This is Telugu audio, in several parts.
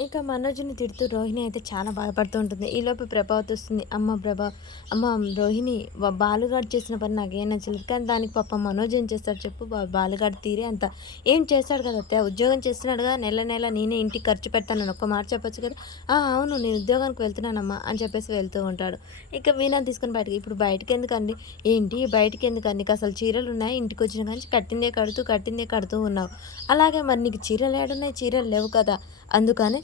ఇక మనోజ్ని తిడుతూ రోహిణి అయితే చాలా బాధపడుతూ ఉంటుంది. ఈలోపు ప్రభావతి వస్తుంది. అమ్మ ప్రభా అమ్మ రోహిణి బాలుగాడు చేసిన పని నాకేం నచ్చలేదు కానీ దానికి పాప మనోజ్ ఏం చేస్తాడు చెప్పు? బా- బాలుగాడు తీరే అంత. ఏం చేస్తాడు కదా అత్తయ్య? ఉద్యోగం చేస్తున్నాడుగా. నెల నెల నేనే ఇంటికి ఖర్చు పెడతానని ఒక్క మాట చెప్పొచ్చు కదా? "ఆ, అవును నేను ఉద్యోగానికి వెళ్తున్నానమ్మా అని చెప్పేసి వెళ్తూ ఉంటాడు. ఇక మీనా తీసుకుని బయటకి ఇప్పుడు బయటకి ఎందుకండి? ఏంటి? బయటకి ఎందుకండి? నీకు అసలు చీరలు ఉన్నాయి? ఇంటికి వచ్చిన కానీ కట్టిందే కడుతూ కట్టిందే కడుతూ ఉన్నావు. అలాగే మరి నీకు చీరలు ఏడున్నాయి? చీరలు లేవు కదా. అందుకని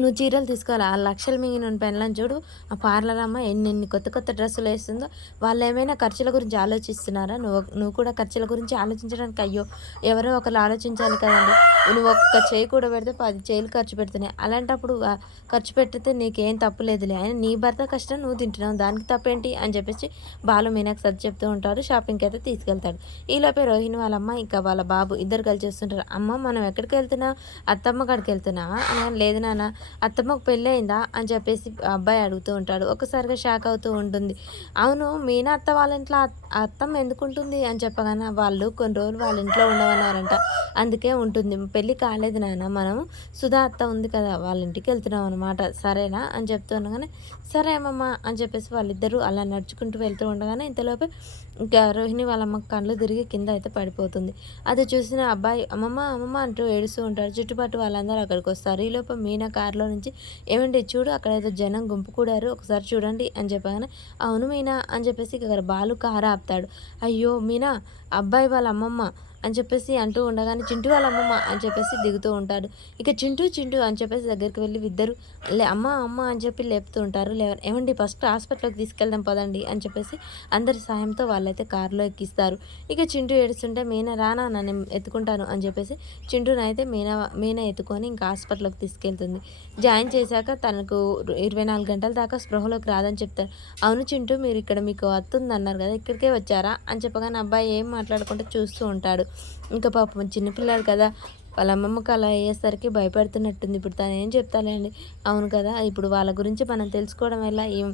నువ్వు చీరలు తీసుకోవాలి. ఆ లక్షల మింగిన పెళ్ళని చూడు. ఆ పార్లర్ అమ్మ ఎన్ని ఎన్ని కొత్త కొత్త డ్రెస్సులు వేస్తుందో. వాళ్ళు ఏమైనా ఖర్చుల గురించి ఆలోచిస్తున్నారా? నువ్వు నువ్వు కూడా ఖర్చుల గురించి ఆలోచించడానికి అయ్యో ఎవరో ఒకరు ఆలోచించాలి కదండి. నువ్వు ఒక్క చేయి కూడా పెడితే పది చేయిలు ఖర్చు పెడుతున్నాయి. అలాంటప్పుడు ఖర్చు పెట్టితే నీకేం తప్పు లేదులే. ఆయన నీ భర్త కష్టం నువ్వు తింటున్నావు. దానికి తప్పేంటి అని చెప్పేసి బాలు మీనాకి సర్ది చెప్తూ ఉంటారు. షాపింగ్కి అయితే తీసుకెళ్తాడు. ఈలోపే రోహిణి వాళ్ళ అమ్మ ఇంకా వాళ్ళ బాబు ఇద్దరు కలిసి వస్తుంటారు. అమ్మ మనం ఎక్కడికి వెళ్తున్నావు అత్తమ్మ కాడికి వెళ్తున్నావా? లేదు నాన్న. అత్తమ్మకు పెళ్ళి అయిందా అని చెప్పేసి అబ్బాయి అడుగుతూ ఉంటాడు. ఒకసారిగా షాక్ అవుతూ ఉంటుంది. అవును మీనా అత్త వాళ్ళ ఇంట్లో అత్తమ్మ ఎందుకు ఉంటుంది అని చెప్పగానే వాళ్ళు కొన్ని రోజులు వాళ్ళ ఇంట్లో ఉండమన్నారంట. అందుకే ఉంటుంది. పెళ్ళి కాలేదు నాన్న మనం సుధా అత్త ఉంది కదా వాళ్ళ ఇంటికి వెళ్తున్నాం అనమాట సరేనా అని చెప్తూ ఉండగానే సరే అమ్మమ్మ అని చెప్పేసి వాళ్ళిద్దరూ అలా నడుచుకుంటూ వెళ్తూ ఉండగానే ఇంతలోపే ఇంకా రోహిణి వాళ్ళ అమ్మ కళ్ళు తిరిగి కింద అయితే పడిపోతుంది. అది చూసిన అబ్బాయి అమ్మమ్మ అమ్మమ్మ అంటూ ఏడుస్తూ ఉంటారు చుట్టుపక్కల వాళ్ళందరూ అక్కడికి వస్తారు. ఈలోపు మీనా కారులో నుంచి ఏమండి చూడు అక్కడ ఏదో జనం గుంపు కూడారు ఒకసారి చూడండి అని చెప్పగానే అవును మీనా అని చెప్పేసి ఇక బాలు కారు ఆపుతాడు. అయ్యో మీనా అబ్బాయి వాళ్ళ అమ్మమ్మ అని చెప్పేసి అంటూ ఉండగానే చింటూ వాళ్ళ అమ్మమ్మ అని చెప్పేసి దిగుతూ ఉంటాడు ఇక చింటూ చింటూ అని చెప్పేసి దగ్గరికి వెళ్ళి ఇద్దరు లే అమ్మ అమ్మ అని చెప్పి లేపుతూ ఉంటారు. లేవ ఏమండి ఫస్ట్ హాస్పిటల్కి తీసుకెళ్దాం పదండి అని చెప్పేసి అందరి సాయంతో వాళ్ళైతే కారులో ఎక్కిస్తారు. ఇక చింటూ ఏడుస్తుంటే మీనా రానా నన్ను ఎత్తుకుంటాను అని చెప్పేసి చింటూనైతే అయితే మీనా మీనా ఎత్తుకొని ఇంకా హాస్పిటల్కి తీసుకెళ్తుంది. జాయిన్ చేశాక తనకు ఇరవై నాలుగు గంటల దాకా స్పృహలోకి రాదని చెప్తారు. అవును చింటూ మీరు ఇక్కడ మీకు వస్తుంది అన్నారు కదా ఇక్కడికే వచ్చారా? అని చెప్పగానే అబ్బాయి ఏం మాట్లాడకుండా చూస్తూ ఉంటాడు. ఇంకా పాపం చిన్నపిల్లాడు కదా వాళ్ళ అమ్మమ్మకి అలా అయ్యేసరికి భయపడుతున్నట్టుంది. ఇప్పుడు తను ఏం చెప్తాలేండి అవును కదా ఇప్పుడు వాళ్ళ గురించి మనం తెలుసుకోవడం వల్ల ఏం?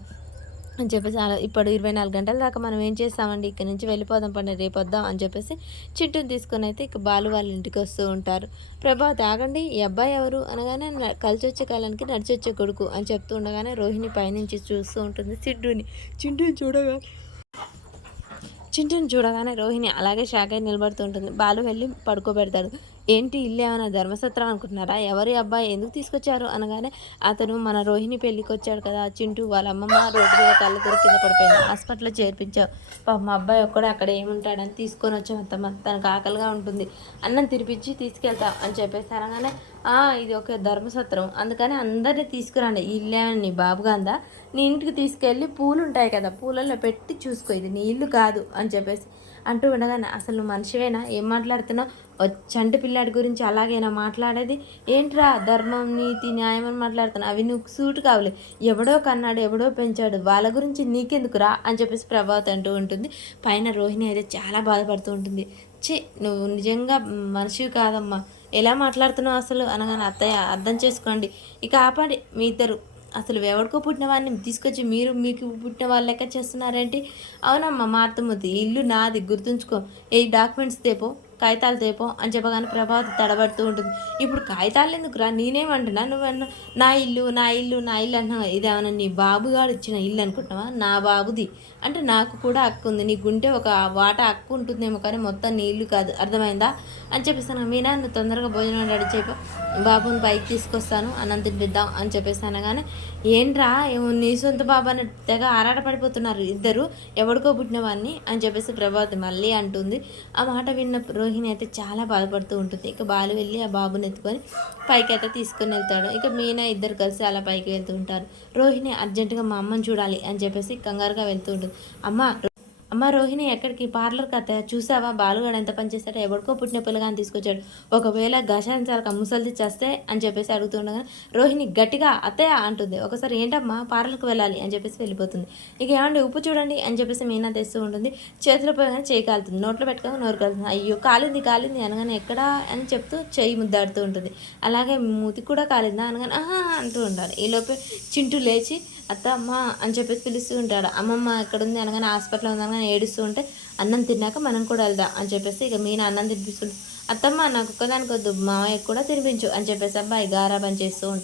అని చెప్పేసి అలా ఇప్పుడు ఇరవై నాలుగు గంటల దాకా మనం ఏం చేస్తామండి? ఇక్కడ నుంచి వెళ్ళిపోదాం పండి రేపు వద్దాం అని చెప్పేసి చిట్టుని తీసుకొని అయితే ఇక బాలు వాళ్ళ ఇంటికి వస్తూ ఉంటారు. ప్రభాత్ ఆగండి ఈ అబ్బాయి ఎవరు? అనగానే కలిసి వచ్చే కాలానికి నడిచొచ్చే కొడుకు అని చెప్తూ ఉండగానే రోహిణి పైనుంచి చూస్తూ ఉంటుంది చిడ్డుని చిడ్డుని చూడగా చింటూని చూడగానే రోహిణి అలాగే షాక్ అయి నిలబడుతూ ఉంటుంది. బాలు వెళ్ళి పడుకోబెడతాడు. ఏంటి ఇల్లు ఏమైనా ధర్మసత్రం అనుకుంటున్నారా? ఎవరి అబ్బాయి? ఎందుకు తీసుకొచ్చారు? అనగానే అతను మన రోహిణి పెళ్ళికి వచ్చాడు కదా చింటూ వాళ్ళ అమ్మమ్మ రోడ్డు మీద కళ్ళు తిరిగి కింద పడిపోయింది. హాస్పిటల్లో చేర్పించావు. పాప మా అబ్బాయి ఒక్కడే అక్కడ ఏముంటాడని తీసుకొని వచ్చాం అంత తనకు ఆకలిగా ఉంటుంది. అన్నం తినిపించి తీసుకెళ్తాం అని చెప్పేసి అనగానే ఇది ఒక ధర్మసత్రం. అందుకని అందరినీ తీసుకురండి. ఈ ఇల్లు ఏమైనా నీ అందా నీ ఇంటికి తీసుకెళ్ళి పూలు ఉంటాయి కదా పూలలో పెట్టి చూసుకో. ఇది నీ ఇల్లు కాదు అని చెప్పేసి అంటూ ఉండగానే అసలు మనిషివేనా? ఏం మాట్లాడుతున్నావు? చంటి పిల్లాడి గురించి అలాగైనా మాట్లాడేది? ఏంట్రా ధర్మం నీతి న్యాయం అని మాట్లాడుతున్నావు? అవి నువ్వు సూట్ కావాలి. ఎవడో కన్నాడు ఎవడో పెంచాడు. వాళ్ళ గురించి నీకెందుకురా? అని చెప్పేసి ప్రభావత్ అంటూ ఉంటుంది. పైన రోహిణి అయితే చాలా బాధపడుతూ ఉంటుంది. చే నువ్వు నిజంగా మనిషివి కాదమ్మా. ఎలా మాట్లాడుతున్నావు అసలు? అనగానే అత్తయ్య అర్థం చేసుకోండి. ఇక ఆపండి. మీ ఇద్దరు. అసలు ఎవరికో పుట్టిన వాడిని తీసుకొచ్చి మీరు మీకు పుట్టిన వాళ్ళు లెక్క చేస్తున్నారేంటి? అవునమ్మా మా అత్తమ్మది ఇల్లు నాది. గుర్తుంచుకో. ఏ డాక్యుమెంట్స్ తేపో కాగితాలు తేపో అని చెప్పగానే ప్రభావతి తడబడుతూ ఉంటుంది. ఇప్పుడు కాగితాలు ఎందుకురా? నేనేమంటున్నా? నువ్వన్నా నా ఇల్లు నా ఇల్లు నా ఇల్లు అంటున్నావు? ఇదేమన్నా నీ బాబుగాడు ఇచ్చిన ఇల్లు అనుకుంటున్నావా? నా బాబుది. అంటే నాకు కూడా హక్కు ఉంది. నీకుంటే ఒక వాట హక్కు ఉంటుందేమో కానీ మొత్తం నీ ఇల్లు కాదు. అర్థమైందా? అని చెప్పేసాను. మీనా నువ్వు తొందరగా భోజనం రెడీ చేయపో బాబుని పైకి తీసుకొస్తాను. అన్నం తినిపిద్దాం అని చెప్పేసి అనగానే ఏంట్రా? ఏమో నీ సొంత బాబు అని తెగ ఆరాట పడిపోతున్నారు. ఇద్దరు ఎవడికో పుట్టినవాడిని అని చెప్పేసి ప్రభావతి మళ్ళీ అంటుంది. ఆ మాట విన్న రోహిణి అయితే చాలా బాధపడుతూ ఉంటుంది. ఇక బాలు వెళ్ళి ఆ బాబుని ఎత్తుకొని పైకి అయితే తీసుకొని వెళ్తాడు. ఇక మీనా ఇద్దరు కలిసి అలా పైకి వెళ్తూ ఉంటారు. రోహిణి అర్జెంటుగా మా అమ్మని చూడాలి అని చెప్పేసి కంగారుగా వెళ్తూ ఉంటుంది. అమ్మ అమ్మ రోహిణి ఎక్కడికి? పార్లర్ కథ. చూసావా? బాలుగాడు ఎంత పనిచేస్తాడో ఎవడికో ఎవరికో పుట్టిన పిల్లగాని తీసుకొచ్చాడు. ఒకవేళ గశాంచాలకు ముసలిది చేస్తే అని చెప్పేసి అడుగుతుండగా రోహిణి గట్టిగా అత్తయ్య అంటుంది. ఒకసారి ఏంటమ్మా పార్లర్కి వెళ్ళాలి అని చెప్పేసి వెళ్ళిపోతుంది. ఇక ఏమండి ఉప్పు చూడండి అని చెప్పేసి మీనా తెస్తూ ఉంటుంది. చేతిలో పోయగానే చేయి కాలుతుంది. నోట్లో పెట్టుకొని నోరు కాలుతుంది. అయ్యో కాలింది కాలింది అనగానే ఎక్కడా అని చెప్తూ చేయి ముద్దాడుతూ ఉంటుంది. అలాగే మూతి కూడా కాలిందా అనగానే ఆహా అంటూ ఉంటారు. ఈలోపే చింటూ లేచి అత్త అమ్మ అని చెప్పేసి పిలుస్తూ ఉంటాడు. అమ్మమ్మ ఎక్కడుంది అనగానే హాస్పిటల్ ఉంది అనగానే ఏడుస్తూ ఉంటే అన్నం తిన్నాక మనం కూడా వెళ్దాం అని చెప్పేసి ఇక మీన అన్నం తినిపిస్తుంటే అత్తమ్మ నాకు ఒక్కదానికి వద్దు మావయ్య కూడా తినిపించు అని చెప్పేసి అబ్బాయి గారాబం చేస్తూ ఉంటాడు.